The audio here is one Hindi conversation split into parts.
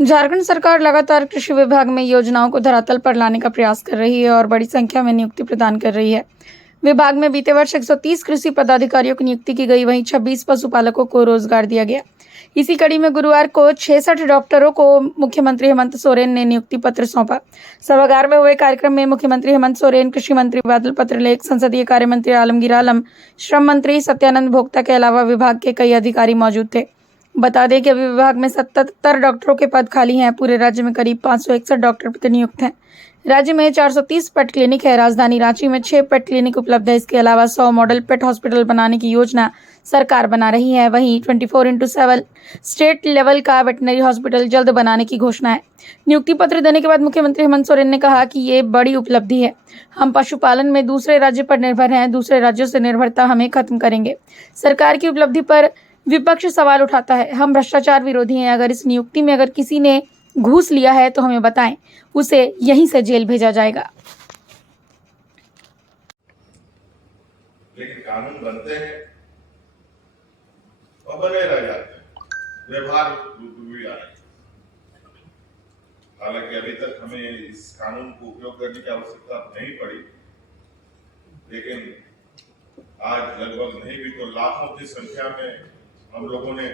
झारखंड सरकार लगातार कृषि विभाग में योजनाओं को धरातल पर लाने का प्रयास कर रही है और बड़ी संख्या में नियुक्ति प्रदान कर रही है। विभाग में बीते वर्ष 130 कृषि पदाधिकारियों की नियुक्ति की गई, वहीं 26 पशुपालकों को रोजगार दिया गया। इसी कड़ी में गुरुवार को 66 डॉक्टरों को मुख्यमंत्री हेमंत सोरेन ने नियुक्ति पत्र सौंपा। सभागार में हुए कार्यक्रम में मुख्यमंत्री हेमंत सोरेन, कृषि मंत्री बादल पत्रलेख, संसदीय कार्य मंत्री आलमगीर आलम, श्रम मंत्री सत्यानंद भोक्ता के अलावा विभाग के कई अधिकारी मौजूद थे। बता दें कि अभी विभाग में 77 डॉक्टरों के पद खाली हैं। पूरे राज्य में करीब 561 डॉक्टर प्रतिनियुक्त हैं। राज्य में 430 पेट क्लिनिक है। राजधानी रांची में 6 पेट क्लिनिक उपलब्ध है। इसके अलावा 100 मॉडल पेट हॉस्पिटल बनाने की योजना सरकार बना रही है। वहीं 24/7 स्टेट लेवल का वेटनरी हॉस्पिटल जल्द बनाने की घोषणा है। नियुक्ति पत्र देने के बाद मुख्यमंत्री हेमंत सोरेन ने कहा कि ये बड़ी उपलब्धि है। हम पशुपालन में दूसरे राज्य पर निर्भर हैं। दूसरे राज्यों से निर्भरता हमें खत्म करेंगे। सरकार की उपलब्धि पर विपक्ष सवाल उठाता है। हम भ्रष्टाचार विरोधी हैं। अगर इस नियुक्ति में अगर किसी ने घूस लिया है तो हमें बताएं, उसे यहीं से जेल भेजा जाएगा। लेकिन कानून बनते हैं और बने रह जाते हैं, व्यवहार भी आ रहे। हालांकि अभी तक हमें इस कानून को उपयोग करने की आवश्यकता नहीं पड़ी, लेकिन आज लगभग नहीं भी तो लाखों की संख्या में हम लोगों ने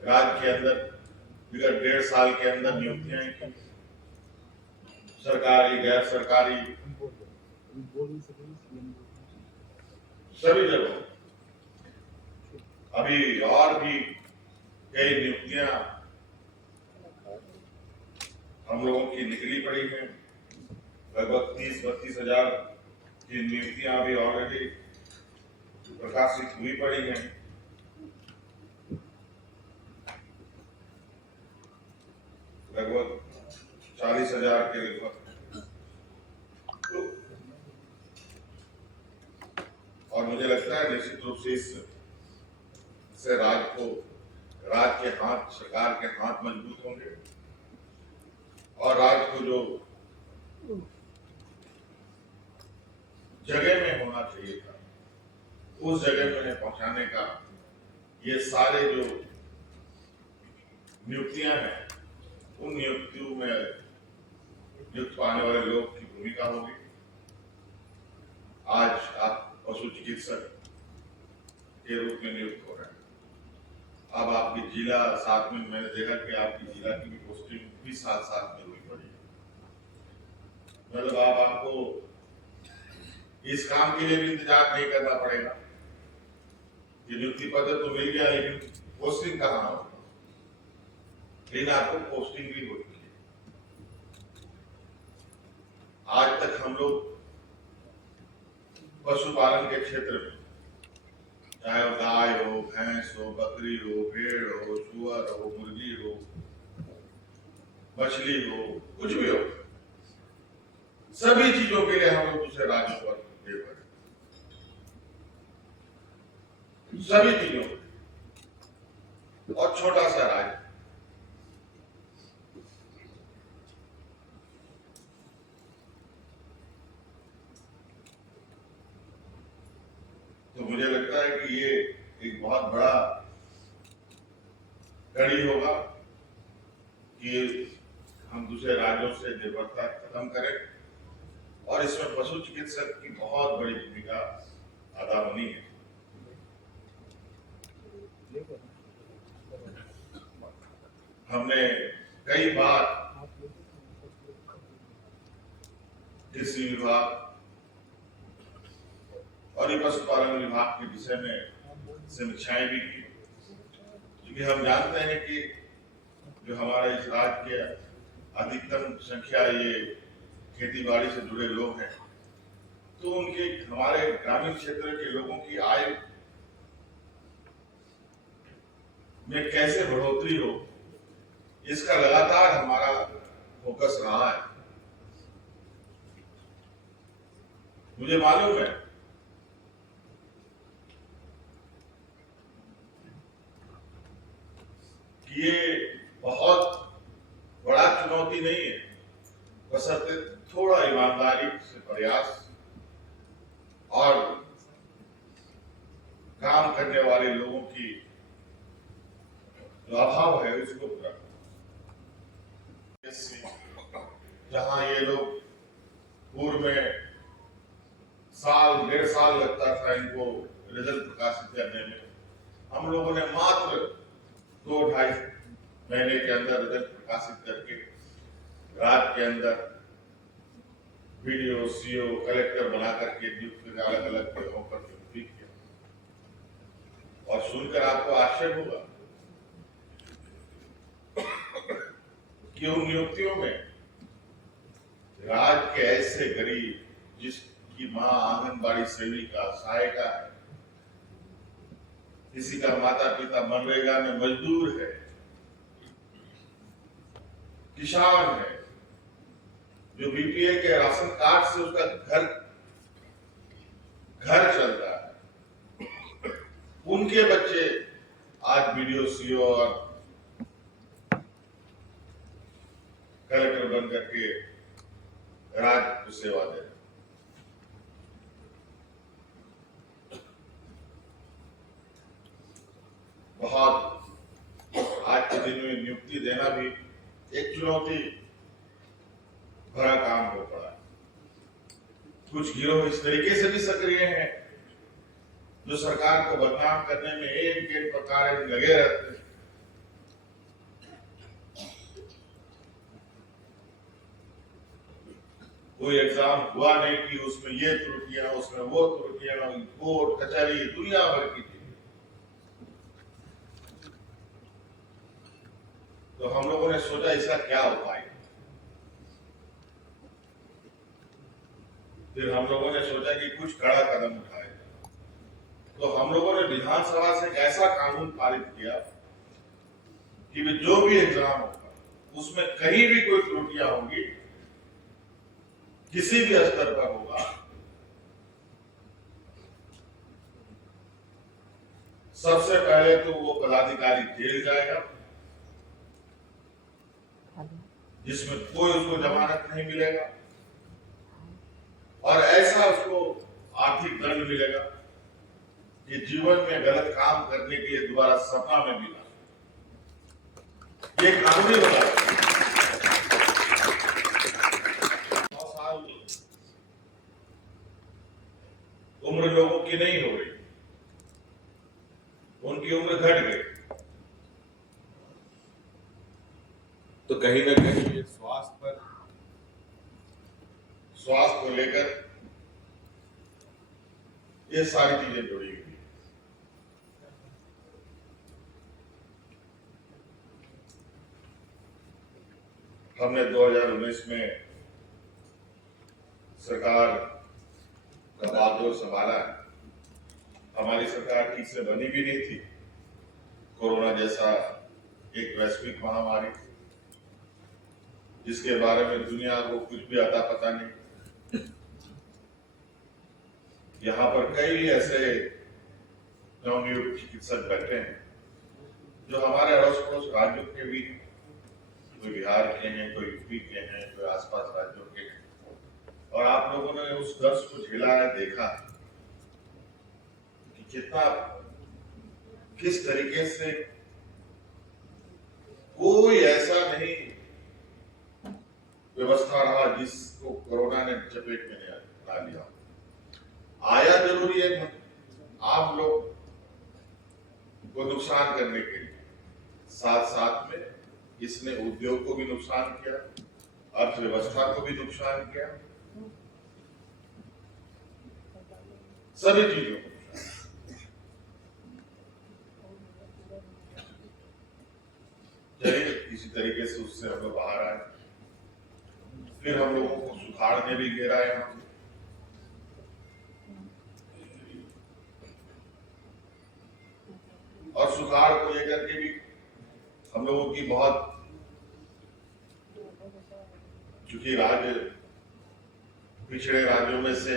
राज्य के अंदर विगत 1.5 साल के अंदर नियुक्तियां की, सरकारी गैर सरकारी सभी जगह। अभी और भी कई नियुक्तियां हम लोगों की निकली पड़ी हैं। लगभग 30-32 हजार की नियुक्तियां अभी ऑलरेडी प्रकाशित हुई पड़ी हैं। लगभग 40,000 के लगभग। और मुझे लगता है निश्चित रूप से इससे राज्य के हाथ, सरकार के हाथ मजबूत होंगे और राज्य को जो जगह में होना चाहिए था उस जगह में पहुंचाने का ये सारे जो नियुक्तियां हैं, उन नियुक्तियों में नियुक्त पाने वाले लोग की भूमिका होगी। आज आप पशु चिकित्सक के रूप में नियुक्त हो रहे हैं। अब आपकी जिला साथ में, मैंने देखा कि आपकी जिला की भी पोस्टिंग भी साथ में हुई पड़ी है। मतलब आपको इस काम के लिए भी इंतजार नहीं करना पड़ेगा। ये नियुक्ति पत्र तो मिल गया, लेकिन पोस्टिंग कहाँ होगी? लेकिन आपको पोस्टिंग भी होती है। आज तक हम लोग पशुपालन के क्षेत्र में, चाहे वो गाय हो, भैंस हो, बकरी हो, भेड़ हो, सुअर हो, मुर्गी हो, मछली हो, कुछ भी हो, सभी चीजों के लिए हम लोग दूसरे राज्यों पर निर्भर हैं। सभी चीजों और छोटा सा राज्य, तो मुझे लगता है कि ये एक बहुत बड़ा कड़ी होगा कि हम दूसरे राज्यों से निर्भरता खत्म करें और इसमें पशु चिकित्सक की बहुत बड़ी भूमिका अदा होनी है। हमने कई बार कृषि विभाग और ये पशुपालन विभाग के विषय में समीक्षाएं भी की, क्योंकि हम जानते हैं कि जो हमारे इस राज्य के अधिकतम संख्या ये खेती बाड़ी से जुड़े लोग हैं, तो उनके हमारे ग्रामीण क्षेत्र के लोगों की आय में कैसे बढ़ोतरी हो, इसका लगातार हमारा फोकस रहा है। मुझे मालूम है कि ये बहुत बड़ा चुनौती नहीं है, बशर्ते थोड़ा ईमानदारी से प्रयास और काम करने वाले लोगों की जो अभाव है उसको पूरा, जहां ये लोग पूर्व में साल 1.5 साल लगता था इनको रिजल्ट प्रकाशित करने में, हम लोगों ने मात्र 2-2.5 महीने के अंदर रिजल्ट प्रकाशित करके राज्य के अंदर बीडीओ, सीओ, कलेक्टर बना करके नियुक्त अलग अलग पदों पर नियुक्ति किया। और सुनकर आपको आश्चर्य होगा कि उन नियुक्तियों में राज्य के ऐसे गरीब जिसकी माँ आंगनबाड़ी सेविका, सहायिका है, किसी का माता पिता मनरेगा में मजदूर है, किसान है, जो बीपीएल के राशन कार्ड से उसका घर चल रहा है, उनके बच्चे आज बीडीओ, सीओ और कलेक्टर बन करके राज्य को सेवा दे रहे। बहुत आज के दिन में नियुक्ति देना भी एक चुनौती भरा काम हो पड़ा। कुछ गिरोह इस तरीके से भी सक्रिय हैं जो सरकार को बदनाम करने में एक प्रकार लगे रहते हैं। कोई एग्जाम हुआ नहीं कि उसमें ये त्रुटियां, उसमें वो त्रुटियां, कोर्ट कचहरी दुनिया भर की थी। तो हम लोगों ने सोचा इसका क्या उपाय। फिर हम लोगों ने सोचा कि कुछ कड़ा कदम उठाए। तो हम लोगों ने विधानसभा से एक ऐसा कानून पारित किया कि जो भी एग्जाम होगा उसमें कहीं भी कोई त्रुटियां होंगी, किसी भी स्तर पर होगा, सबसे पहले तो वो पदाधिकारी जेल जाएगा, जिसमें कोई उसको जमानत नहीं मिलेगा, और ऐसा उसको आर्थिक दंड मिलेगा कि जीवन में गलत काम करने के लिए दोबारा सपना में भी ना। ये कानूनी बता 9 साल उम्र लोगों की नहीं हो गई, उनकी उम्र घट गई। तो कहीं ना कहीं ये स्वास्थ्य को लेकर ये सारी चीजें जुड़ी हुई। हमने 2019 में सरकार का बागडोर संभाला है। हमारी सरकार ठीक से बनी भी नहीं थी, कोरोना जैसा एक वैश्विक महामारी जिसके बारे में दुनिया को कुछ भी अता पता नहीं। यहाँ पर कई ऐसे नवनियुक्त चिकित्सक बैठे हैं जो हमारे अड़ोस पड़ोस राज्यों के भी, कोई बिहार के हैं, कोई यूपी के हैं, कोई आसपास राज्यों के हैं। और आप लोगों ने उस दर्द को झेला है, देखा कि कितना, किस तरीके से कोई ऐसा नहीं व्यवस्था रहा जिसको कोरोना ने चपेट में ला लिया। आया जरूरी है आप लोग को नुकसान करने के लिए, साथ साथ में इसने उद्योग को भी नुकसान किया, अर्थव्यवस्था को भी नुकसान किया, सभी चीजों को। चलिए किसी तरीके से उससे हम लोग बाहर आए। फिर हम लोगों को सुखाड़ ने भी घेरा है। और सुखाड़ को लेकर के भी हम लोगों की बहुत, चूंकि राज्य पिछड़े राज्यों में से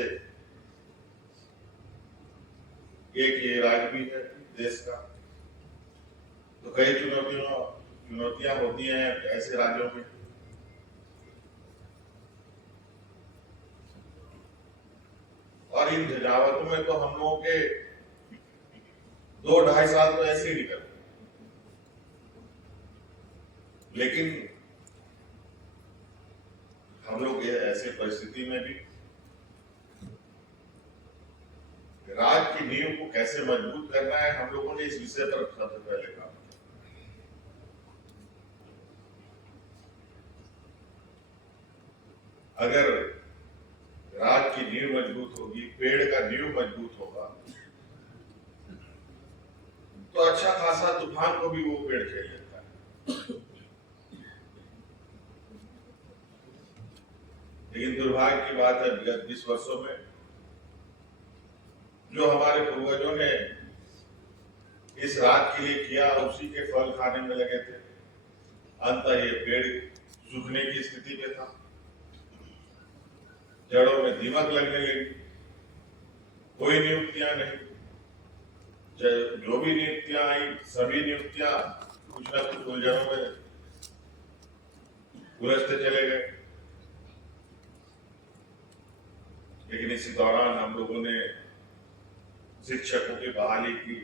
एक ये राज्य भी है देश का, तो कई चुनौतियां होती हैं ऐसे राज्यों में। और इन झंझावतों में तो हम लोगों के 2-2.5 साल तो ऐसे ही निकल, लेकिन हम लोग ये ऐसे परिस्थिति में भी राज्य की नींव को कैसे मजबूत करना है, हम लोगों ने इस विषय पर सबसे पहले काम किया। अगर राज्य की नींव मजबूत होगी, पेड़ का नींव मजबूत होगा, तो अच्छा खासा तूफान को भी वो पेड़ झेल लेता है। लेकिन दुर्भाग्य की बात है, विगत 20 वर्षों में जो हमारे पूर्वजों ने इस रात के लिए किया, उसी के फल खाने में लगे थे। अंततः ये पेड़ सूखने की स्थिति पे था, जड़ों में दीमक लगने लगी, कोई नियुक्तियां नहीं, जो भी नियुक्तियां आई सभी नियुक्तियां कुछ न कुछ उलझनों में उलझते चले गए। लेकिन इसी दौरान हम लोगों ने शिक्षकों की बहाली की,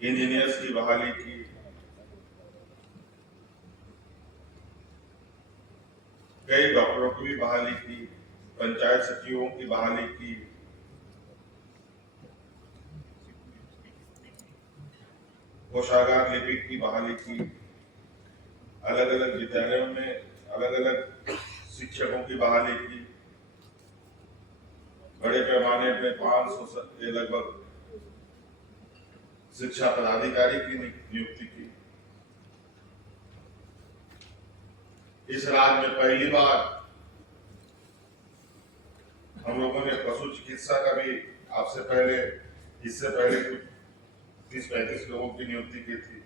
इंजीनियर्स की बहाली की, कई डॉक्टरों की भी बहाली की, पंचायत सचिवों की बहाली की, कोषागार लिपिक की बहाली की, अलग अलग विद्यालयों में अलग अलग शिक्षकों की बहाली की, बड़े पैमाने पे 500 के लगभग शिक्षा पदाधिकारी की नियुक्ति की। इस राज्य में पहली बार हम लोगों ने पशु चिकित्सा का भी इससे पहले कुछ 30-35 लोगों की नियुक्ति की थी।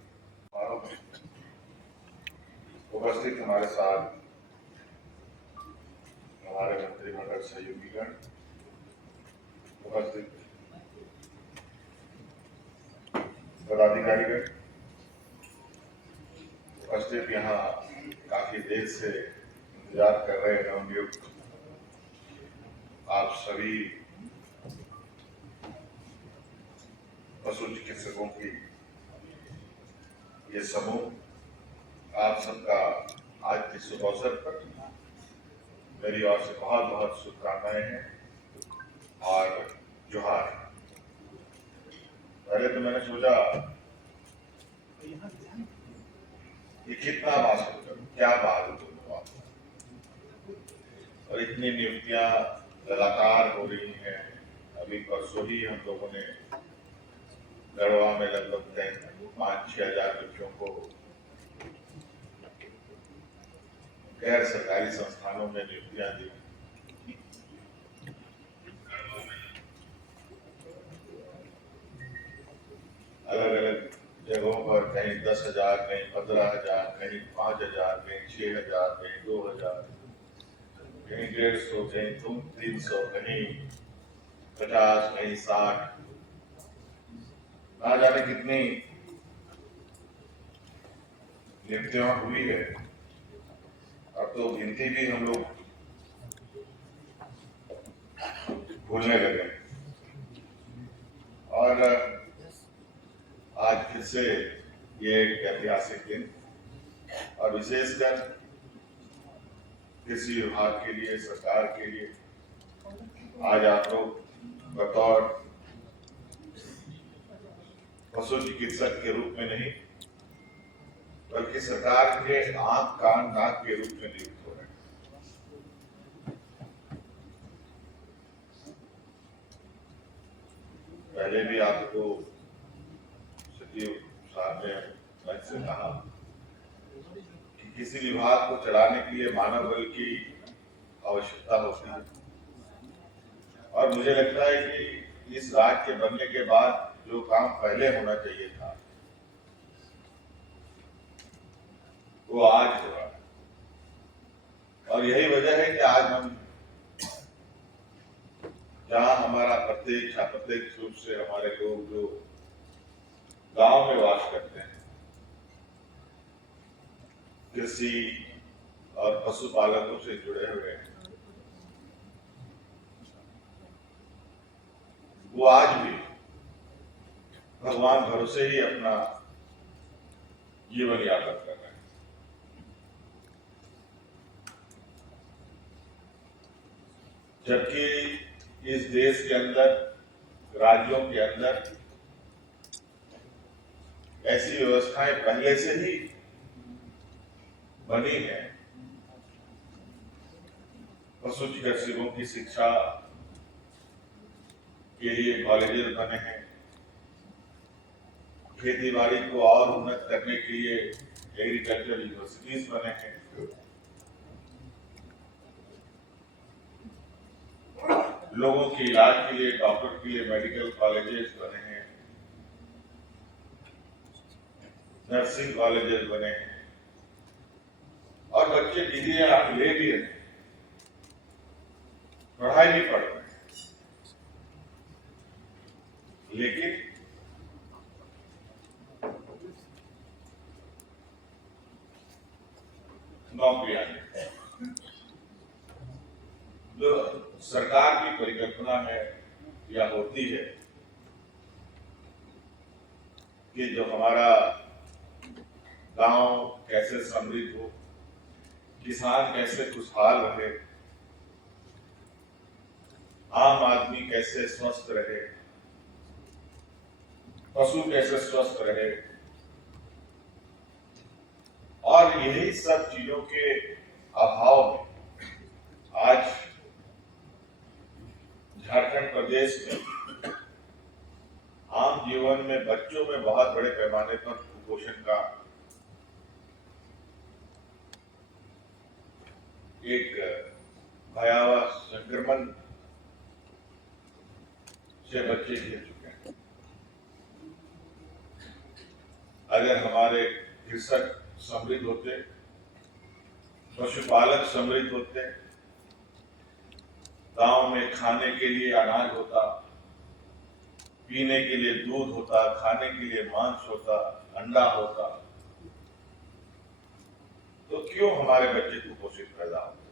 उपस्थित हमारे साथ हमारे मंत्रिमंडल सहयोगीगण, उपस्थित पदाधिकारीगण, उपस्थित यहाँ काफी देर से इंतजार कर रहे नवनियुक्त आप सभी पशु चिकित्सकों की ये समूह, आप सबका आज के शुभ अवसर पर मेरी ओर से बहुत बहुत शुभकामनाएं हैं और जोहार। पहले तो मैंने सोचा ये कितना बात करूं, क्या बात करूं, और इतनी नियुक्तियां लगातार हो रही हैं। अभी परसों ही हम लोगों ने गढ़वा में लगभग 5-6 हजार बच्चों को गैर सरकारी संस्थानों में नियुक्तियां दी। अलग अलग जगहों पर कहीं 10,000, कहीं 15,000, कहीं 5,000, कहीं 6,000, कहीं 2,000, कहीं 150, कहीं 300, कहीं 50, कहीं 60, ना जाने कितनी नियुक्तियां हुई है। अब तो गिनती भी हम लोग भूलने लगे। और आज फिर से ये एक ऐतिहासिक दिन, और विशेषकर कृषि विभाग के लिए, सरकार के लिए, आज आप लोग बतौर पशु चिकित्सक के रूप में नहीं, बल्कि सरकार के आंख कान नाक के रूप में नियुक्त हो रहे हैं। पहले भी आपको सचिव साहब ने मंच से कहा कि किसी विभाग को चलाने के लिए मानव बल की आवश्यकता होती है, और मुझे लगता है कि इस राज्य के बनने के बाद जो काम पहले होना चाहिए था वो आज हो रहा है। और यही वजह है कि आज हम जहां हमारा प्रत्यक्ष रूप से हमारे लोग जो गांव में वास करते हैं, कृषि और पशुपालकों से जुड़े हुए हैं, वो आज भी भगवान भरोसे ही अपना जीवन यापन कर रहे हैं। जबकि इस देश के अंदर, राज्यों के अंदर ऐसी व्यवस्थाएं पहले से ही बनी है। पशु चिकित्सकों की शिक्षा के लिए कॉलेजेस बने हैं, खेती बाड़ी को और उन्नत करने के लिए एग्रीकल्चर यूनिवर्सिटीज बने हैं। लोगों के इलाज के लिए, डॉक्टर के लिए मेडिकल कॉलेजेस बने हैं, नर्सिंग कॉलेजेस बने हैं, और बच्चे डिग्रियां ले भी रहे हैं, पढ़ाई भी पढ़ रहे हैं। लेकिन नौकरियां नहीं। जो सरकार की परिकल्पना है या होती है कि जो हमारा गांव कैसे समृद्ध हो, किसान कैसे खुशहाल रहे, आम आदमी कैसे स्वस्थ रहे, पशु कैसे स्वस्थ रहे, और यही सब चीजों के अभाव में आज झारखंड प्रदेश में आम जीवन में बच्चों में बहुत बड़े पैमाने पर कुपोषण का एक भयावह संक्रमण से बच्चे घिर चुके हैं। अगर हमारे कृषक समृद्ध होते, पशुपालक समृद्ध होते, गांव में खाने के लिए अनाज होता, पीने के लिए दूध होता, खाने के लिए मांस होता, अंडा होता, तो क्यों हमारे बच्चे कुपोषित पैदा होते?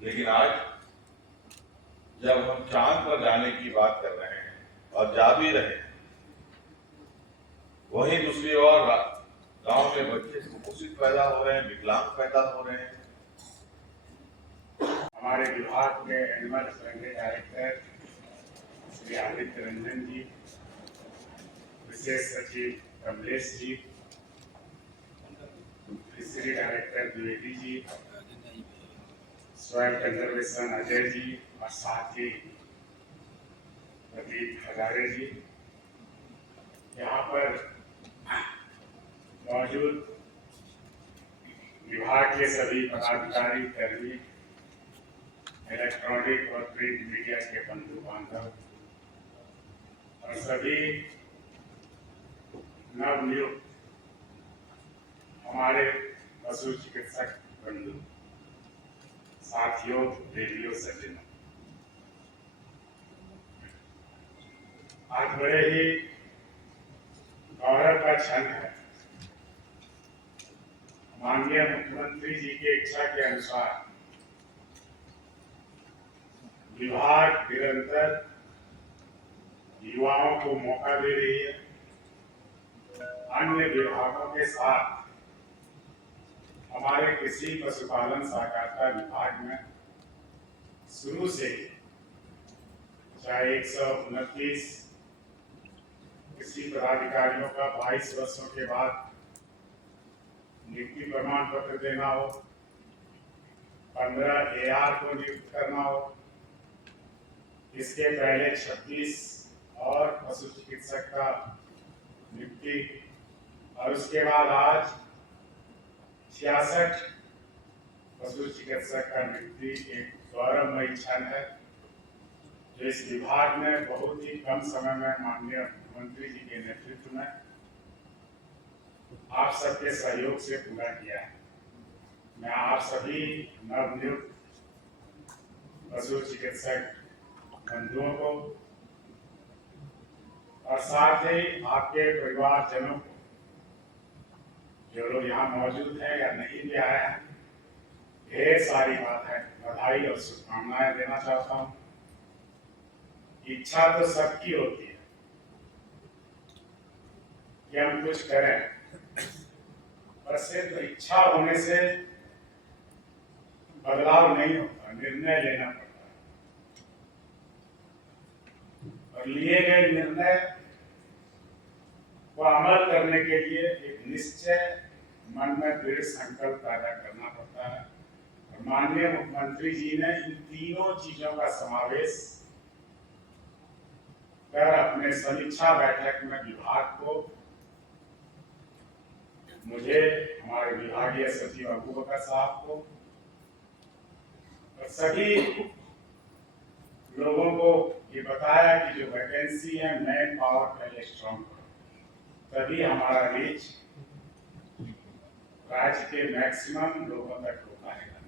लेकिन आज जब हम चांद पर जाने की बात कर रहे हैं और जा भी रहे हैं, वहीं दूसरी ओर गांव में बच्चे कुपोषित पैदा हो रहे हैं, विकलांग पैदा हो रहे हैं। हमारे विभाग के animal husbandry director Shri Aditya Ranjan ji, विशेष सचिव Kamlesh ji, fishery director Dwivedi ji, soil conservation Ajay ji, और साथ ही प्रदीप हजारे जी, यहाँ पर मौजूद विभाग के सभी पदाधिकारी, कर्मी, इलेक्ट्रॉनिक और प्रिंट मीडिया के बंधु बांधव और सभी नवनियुक्त हमारे पशु चिकित्सक बंधु, साथियों, रेडियो सज्जनों, आज बड़े ही गौरव का क्षण है। माननीय मुख्यमंत्री जी की इच्छा के अनुसार विभाग निरंतर युवाओं को मौका दे रही है। अन्य विभागों के साथ हमारे कृषि पशुपालन सहकारिता विभाग में शुरू से ही चाहे 129 कृषि पदाधिकारियों का 22 वर्षों के बाद नियुक्ति प्रमाण पत्र देना हो, 15 AR को नियुक्त करना हो, इसके पहले 36 और पशु चिकित्सक का नियुक्ति, और उसके बाद आज 66 पशु चिकित्सक का नियुक्ति एक गौरवमयी क्षण है, जो इस विभाग में बहुत ही कम समय में माननीय मुख्यमंत्री जी के नेतृत्व में आप सबके सहयोग से पूरा किया है। मैं आप सभी नवनियुक्त पशु चिकित्सक बंधुओं को और साथ ही आपके परिवारजनों को, जो लोग यहाँ मौजूद हैं या नहीं भी आए हैं, ढेर सारी बात है, बधाई और शुभकामनाएं देना चाहता हूँ। इच्छा तो सबकी होती है, कि हम कुछ करें, पर सिर्फ इच्छा होने से बदलाव नहीं होता, निर्णय लेना पड़ता है। और लिए गए निर्णय को अमल करने के लिए एक निश्चय, मन में दृढ़ संकल्प पैदा करना पड़ता है। और माननीय मुख्यमंत्री जी ने इन तीनों चीजों का समावेश कर अपने समीक्षा बैठक में विभाग को, मुझे, हमारे विभागीय सचिव अबू बकर साहब को और सभी लोगों को ये बताया कि जो वैकेंसी है, मैन पावर पहले स्ट्रॉन्ग करो, तभी हमारा रीच राज्य के मैक्सिमम लोगों तक हो पाएगा।